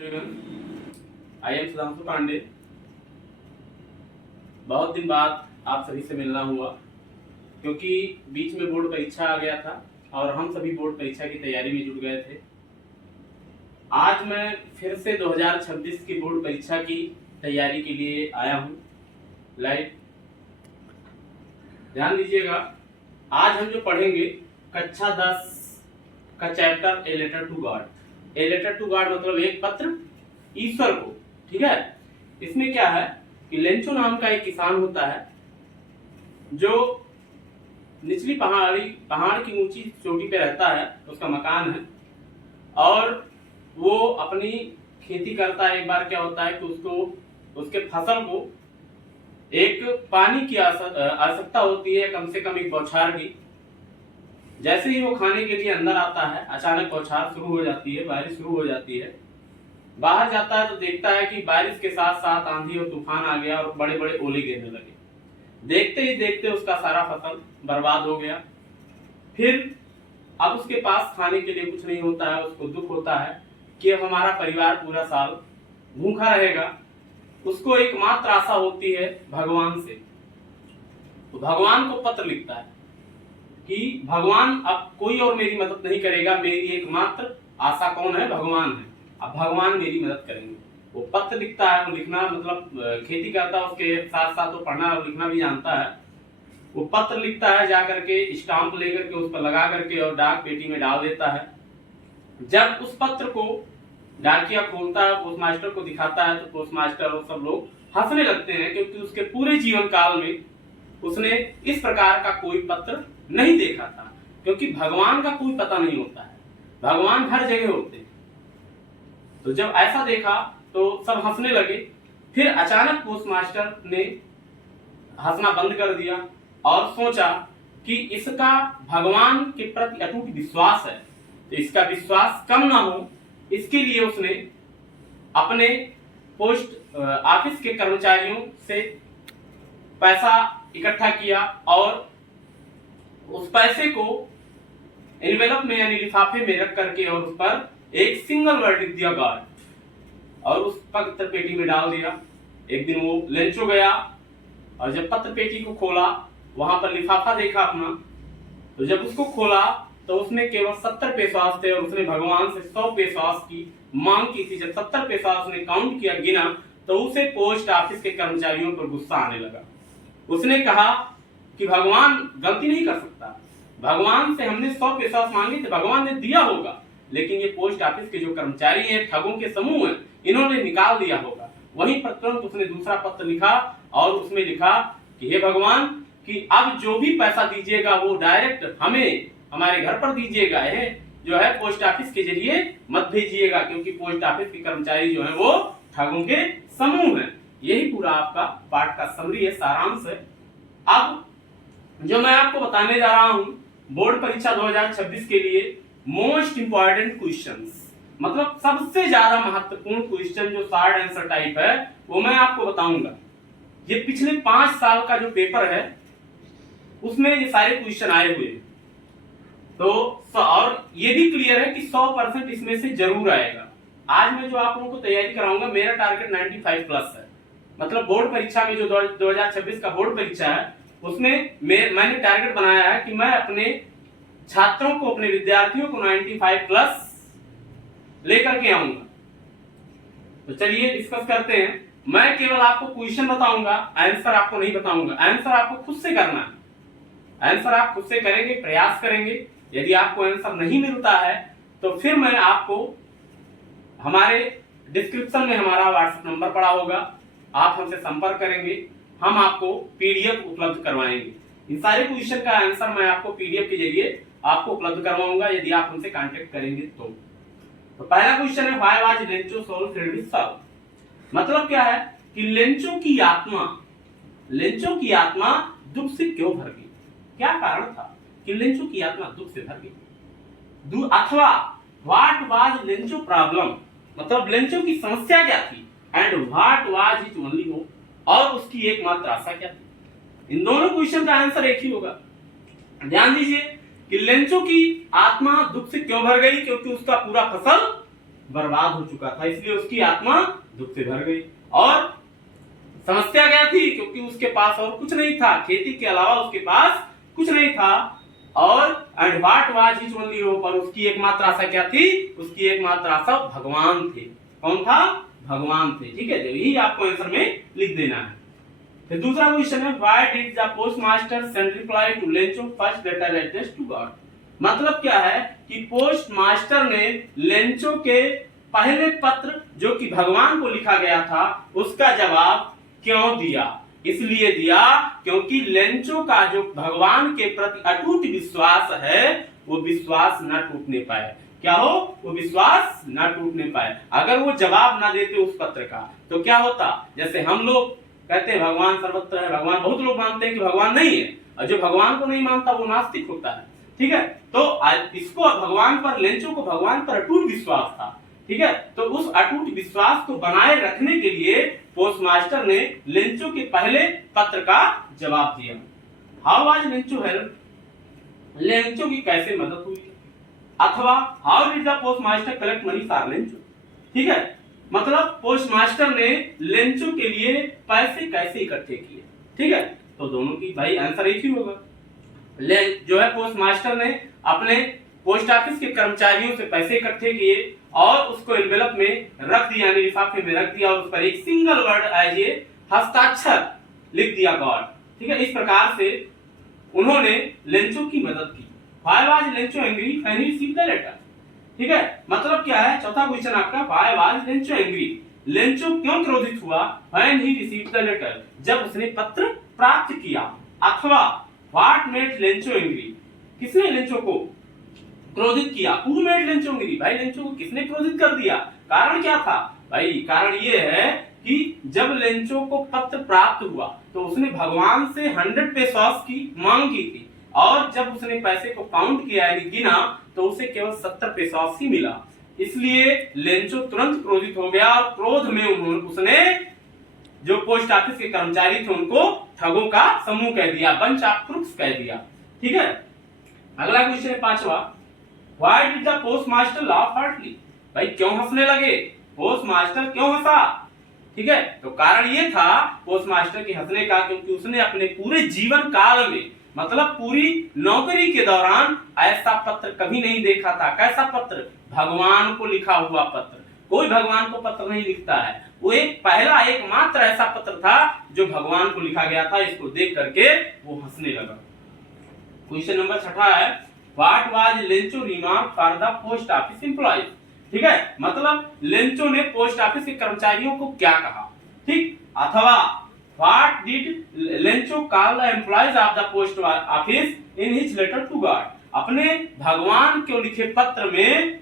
I am Sudhanshu Pandey. बहुत दिन बाद आप सभी से मिलना हुआ क्योंकि बीच में बोर्ड परीक्षा आ गया था और हम सभी बोर्ड परीक्षा की तैयारी में जुट गए थे। आज मैं फिर से 2026 की बोर्ड परीक्षा की तैयारी के लिए आया हूँ लाइव। ध्यान दीजिएगा, आज हम जो पढ़ेंगे कक्षा 10 का chapter a letter to God. A letter to God मतलब एक पत्र ईश्वर को। ठीक है, इसमें क्या है कि लेंचो नाम का एक किसान होता है जो निचली पहाड़ की ऊंची चोटी पे रहता है, उसका मकान है और वो अपनी खेती करता है। एक बार क्या होता है कि उसको उसके फसल को एक पानी की आवश्यकता होती है, कम से कम एक बौछार की। जैसे ही वो खाने के लिए अंदर आता है, अचानक बौछार शुरू हो जाती है, बारिश शुरू हो जाती है। बाहर जाता है तो देखता है कि बारिश के साथ साथ आंधी और तूफान आ गया और बड़े बड़े ओले गिरने लगे। देखते ही देखते उसका सारा फसल बर्बाद हो गया। फिर अब उसके पास खाने के लिए कुछ नहीं होता है, उसको दुख होता है कि अब हमारा परिवार पूरा साल भूखा रहेगा। उसको एकमात्र आशा होती है भगवान से। तो भगवान को पत्र लिखता है कि भगवान अब कोई और मेरी मदद नहीं करेगा, मेरी एकमात्र आशा कौन है? भगवान है। अब भगवान मेरी मदद करेंगे। वो पत्र लिखता है, वो लिखना मतलब खेती करता है, उसके साथ साथ वो पढ़ना और लिखना भी जानता है। वो पत्र लिखता है, जाकर के स्टाम्प लेकर के उस पर लगा करके और डाक पेटी में डाल देता है। जब उस पत्र को डाकिया खोलता है, पोस्ट मास्टर को दिखाता है, तो पोस्ट मास्टर और सब लोग हंसने लगते हैं क्योंकि उसके पूरे जीवन काल में उसने इस प्रकार का कोई पत्र नहीं देखा था। क्योंकि भगवान का कोई पता नहीं होता है, भगवान हर जगह होते हैं। तो जब ऐसा देखा तो सब हंसने लगे। फिर अचानक पोस्ट मास्टर ने हंसना बंद कर दिया और सोचा कि इसका भगवान के प्रति अटूट विश्वास है, तो इसका विश्वास कम ना हो, इसके लिए उसने अपने पोस्ट ऑफिस के कर्मचारियों से पैसा इकट्ठा किया और उस पैसे को एनवेलप में यानी लिफाफे में रख करके और उस पर एक सिंगल वर्ड लिख दिया गॉड, और उस पत्र पेटी में डाल दिया। एक दिन वो लेंचो गया और जब पत्र पेटी को खोला, वहां पर लिफाफा देखा अपना, तो जब उसको खोला तो उसमें केवल 70 पैसा थे और उसने भगवान से 100 पैसा की मांग की थी। जब 70 पैसा उसने काउंट किया, गिना, तो उसे पोस्ट ऑफिस के कर्मचारियों पर गुस्सा आने लगा। उसने कहा कि भगवान गलती नहीं कर सकता, भगवान से हमने 100 पैसा मांगे थे, भगवान ने दिया होगा, लेकिन ये पोस्ट ऑफिस के जो कर्मचारी हैं, ठगों के समूह हैं, इन्होंने निकाल दिया होगा। वहीं पर तुरंत उसने दूसरा पत्र लिखा और उसमें लिखा कि हे भगवान, कि अब जो भी पैसा दीजिएगा वो डायरेक्ट हमें हमारे घर पर दीजिएगा, जो है पोस्ट ऑफिस के जरिए मत भेजिएगा, क्योंकि पोस्ट ऑफिस के कर्मचारी जो है वो ठगों के समूह हैं। यही पूरा आपका पाठ का समरी है, सारांश है। अब जो मैं आपको बताने जा रहा हूं बोर्ड परीक्षा 2026 के लिए मोस्ट इंपॉर्टेंट क्वेश्चंस, मतलब सबसे ज्यादा महत्वपूर्ण क्वेश्चन जो शॉर्ट आंसर टाइप है, वो मैं आपको बताऊंगा। ये पिछले 5 साल का जो पेपर है उसमें ये सारे क्वेश्चन आए हुए हैं। तो और ये भी क्लियर है कि 100% इसमें से जरूर आएगा। आज मैं जो आप लोगों को तैयारी कराऊंगा, मेरा टारगेट 95 प्लस है। मतलब बोर्ड परीक्षा में जो 2026 का बोर्ड परीक्षा है उसमें मैंने टारगेट बनाया है कि मैं अपने छात्रों को, अपने विद्यार्थियों को 95 प्लस लेकर के आऊंगा। तो चलिए डिस्कस करते हैं। मैं केवल आपको क्वेश्चन बताऊंगा, आंसर आपको नहीं बताऊंगा। आंसर आपको खुद से करना है, आंसर आप खुद से करेंगे, प्रयास करेंगे। यदि आपको आंसर नहीं मिलता है तो फिर मैं आपको, हमारे डिस्क्रिप्शन में हमारा व्हाट्सएप नंबर पड़ा होगा, आप हमसे संपर्क करेंगे, हम आपको पीडीएफ उपलब्ध करवाएंगे। इन सारे क्वेश्चन का आंसर मैं आपको पीडीएफ के जरिए आपको उपलब्ध करवाऊंगा यदि आप हमसे कांटेक्ट करेंगे तो पहला क्वेश्चन है, why was Lencho soul filled with sorrow. मतलब क्या है कि लेंचो की आत्मा दुख से क्यों भर गई? क्या कारण था कि लेंचो की आत्मा दुख से भर गई? अथवा व्हाट वाज लेंचो प्रॉब्लम, मतलब लेंचो की समस्या क्या थी, and what was his only hope, और उसकी एकमात्र आशा क्या थी? इन दोनों क्वेश्चन का आंसर एक ही होगा। ध्यान दीजिए कि लेंचो की आत्मा दुख से क्यों भर गई? क्योंकि उसका पूरा फसल बर्बाद हो चुका था, इसलिए उसकी आत्मा दुख से भर गई। और समस्या क्या थी, क्योंकि उसके पास और कुछ नहीं था, खेती के अलावा उसके पास कुछ नहीं था। और and what was his only hope, पर उसकी एकमात्र आशा क्या थी, उसकी एकमात्र आशा भगवान थे। कौन था, भगवान थे। ठीक है, तो यही आपको आंसर में लिख देना है। फिर दूसरा क्वेश्चन है, why did the postmaster send reply to Lencho first letter address to God. मतलब क्या है कि पोस्ट मास्टर ने लेंचो के पहले पत्र जो कि भगवान को लिखा गया था उसका जवाब क्यों दिया। इसलिए दिया क्योंकि लेंचो का जो भगवान के प्रति अटूट विश्वास है वो विश्वास न टूटने पाए। क्या हो, वो विश्वास न टूटने पाए। अगर वो जवाब ना देते उस पत्र का तो क्या होता, जैसे हम लोग कहते हैं भगवान सर्वत्र है, भगवान, बहुत लोग मानते हैं कि भगवान नहीं है, और जो भगवान को नहीं मानता वो नास्तिक होता है। ठीक है, तो इसको भगवान पर, लेंचो को भगवान पर अटूट विश्वास था। ठीक है, तो उस अटूट विश्वास को बनाए रखने के लिए पोस्ट मास्टर ने लेंचो के पहले पत्र का जवाब दिया। How was Lencho help, Lencho की कैसे मदद हुई, अथवा how did the post master collect money for Lencho. ठीक है, मतलब पोस्ट मास्टर ने लेंचो के लिए पैसे कैसे इकट्ठे किए। ठीक है, तो दोनों की भाई आंसर एक ही होगा। जो है पोस्ट मास्टर ने अपने पोस्ट ऑफिस के कर्मचारियों से पैसे इकट्ठे किए और उसको एनवेलप में रख दिया, यानी लिफाफे में रख दिया, और उस पर एक सिंगल वर्ड एज ए हस्ताक्षर लिख दिया गॉड। ठीक है, इस प्रकार से उन्होंने लेंचो की मदद की। Why was Lencho angry when he received the letter. ठीक है, मतलब क्या है, चौथा क्वेश्चन आपका, why was Lencho angry, Lencho क्यों क्रोधित हुआ, when he received the letter, जब उसने पत्र प्राप्त किया, अथवा व्हाट मेड लेंचो एंग्री, किसने लेंचो को क्रोधित किया, हु मेड लेंचो एंग्री, भाई लेंचो को किसने क्रोधित कर दिया, कारण क्या था। भाई कारण ये है कि जब लेंचो को पत्र प्राप्त हुआ तो उसने भगवान से 100 पेसोस की मांग की थी, और जब उसने पैसे को काउंट किया यानी गिना तो उसे केवल 70 पेसोस ही मिला। इसलिए लेंचो तुरंत क्रोधित हो गया और क्रोध में उसने जो पोस्ट ऑफिस के कर्मचारी थे उनको ठगों का समूह कह दिया, बंच ऑफ क्रूक्स कह दिया। ठीक है, अगला क्वेश्चन है पांचवा, why did the postmaster laugh heartily, भाई क्यों हंसने लगे, पोस्ट मास्टर क्यों हंसा। ठीक है, तो कारण ये था पोस्ट मास्टर के हंसने का, क्योंकि उसने अपने पूरे जीवन काल में, मतलब पूरी नौकरी के दौरान ऐसा पत्र कभी नहीं देखा था। कैसा पत्र, भगवान को लिखा हुआ पत्र। कोई भगवान को पत्र नहीं लिखता है, वो एक पहला एकमात्र ऐसा पत्र था जो भगवान को लिखा गया था। इसको देख करके वो हंसने लगा। क्वेश्चन नंबर 6 है, what was Lencho remark for the post office employees. ठीक है, मतलब लेंचो ने पोस्ट ऑफिस के कर्मचारियों को क्या कहा। ठीक, अथवा what did Lencho call the employees of the post office in his letter to God, अपने भगवान को लिखे पत्र में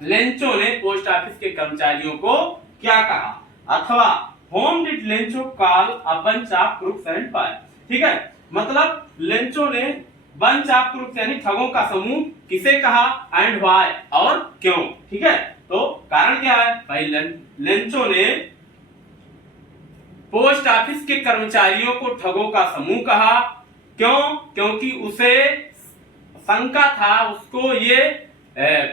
लेंचो ने पोस्ट ऑफिस के कर्मचारियों को क्या कहा, अथवा home did Lencho call a bunch of crooks and fire. ठीक है, मतलब लेंचो ने बंच ऑफ क्रूक्स यानी ठगों का समूह किसे कहा, एंड व्हाई, और क्यों। ठीक है, तो कारण क्या है भाई, लेंचो ने पोस्ट ऑफिस के कर्मचारियों को ठगों का समूह कहा। क्यों, क्योंकि उसे शंका था, उसको ये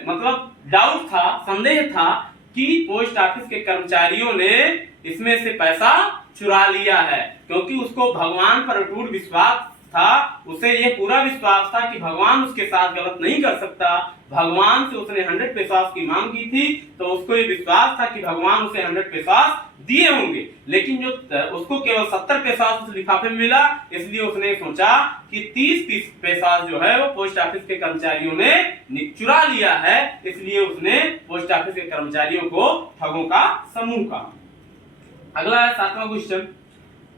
मतलब डाउट था, संदेह था कि पोस्ट ऑफिस के कर्मचारियों ने इसमें से पैसा चुरा लिया है, क्योंकि उसको भगवान पर अटूट विश्वास था। उसे ये पूरा विश्वास था कि भगवान उसके साथ गलत नहीं कर सकता। भगवान से उसने 100 पेसोस की मांग की थी, तो उसको ये विश्वास था कि भगवान उसे 100 पेसोस दिए होंगे, लेकिन जो उसको केवल 70 पेसोस उस लिफाफे में मिला, इसलिए उसने सोचा कि 30 पेसोस जो है वो पोस्ट ऑफिस के कर्मचारियों ने चुरा लिया है, इसलिए उसने पोस्ट ऑफिस के कर्मचारियों को ठगों का समूह कहा। अगला है 7वां question,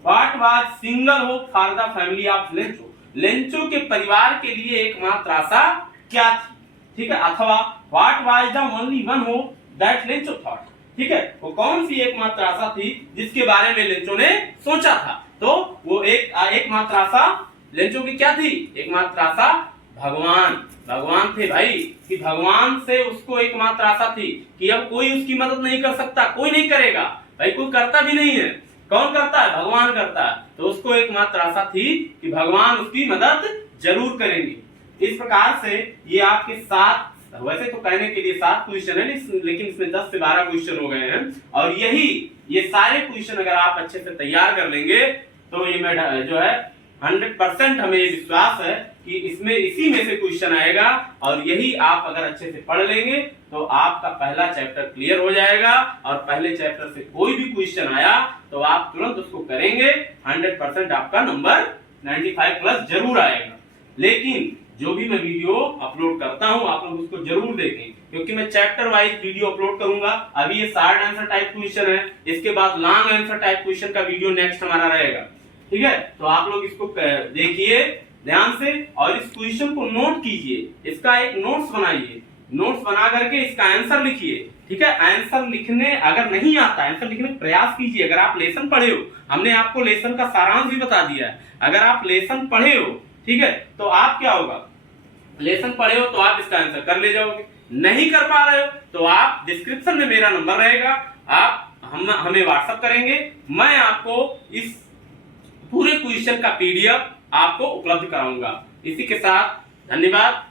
what was single hope for the family of Lencho, Lencho के परिवार के लिए एकमात्र आशा क्या थी। ठीक है, अथवा what was the only one hope that Lencho thought. ठीक है, वो कौन सी एकमात्र आशा थी जिसके बारे में लेंचो ने सोचा था। तो वो एकमात्र आशा लेंचो की क्या थी, एकमात्र आशा भगवान थे भाई, कि भगवान से उसको एकमात्र आशा थी कि अब कोई उसकी मदद नहीं कर सकता, कोई नहीं करेगा भाई, कोई करता भी नहीं है। कौन करता है, भगवान करता है। तो उसको एकमात्र आशा थी कि भगवान उसकी मदद जरूर करेंगे। इस प्रकार से ये आपके 7 वैसे तो कहने के लिए 7 क्वेश्चन है, लेकिन इसमें 10 से 12 क्वेश्चन हो गए हैं। और ये सारे क्वेश्चन अगर आप अच्छे से तैयार कर लेंगे तो ये मैं जो है 100% हमें ये विश्वास है कि इसमें इसी में से क्वेश्चन आएगा। और यही आप अगर अच्छे से पढ़ लेंगे तो आपका पहला चैप्टर क्लियर हो जाएगा। और पहले चैप्टर से कोई भी क्वेश्चन आया तो आप तुरंत उसको करेंगे, 100% आपका नंबर 95 प्लस जरूर आएगा। लेकिन जो भी मैं वीडियो अपलोड करता हूं आप लोग उसको जरूर देखें, क्योंकि मैं चैप्टर वाइज वीडियो अपलोड करूंगा। अभी ये शॉर्ट आंसर टाइप क्वेश्चन है, इसके बाद लॉन्ग आंसर टाइप क्वेश्चन का वीडियो नेक्स्ट हमारा रहेगा, ठीक है। तो आप लोग इसको देखिए ध्यान से और इस क्वेश्चन को नोट कीजिए, इसका एक नोट्स बनाइए, नोट्स बना करके इसका आंसर लिखिए, ठीक है। आंसर लिखने अगर नहीं आता, आंसर लिखने का प्रयास कीजिए। अगर आप लेसन पढ़े हो, हमने आपको लेसन का सारांश भी बता दिया है, अगर आप लेसन पढ़े हो, ठीक है, तो आप क्या होगा, लेसन पढ़े हो तो आप इसका आंसर कर ले जाओगे। नहीं कर पा रहे हो तो आप डिस्क्रिप्शन में मेरा नंबर रहेगा, आप हमें व्हाट्सएप करेंगे, मैं आपको इस पूरे क्वेश्चन का PDF आपको उपलब्ध कराऊंगा। इसी के साथ धन्यवाद।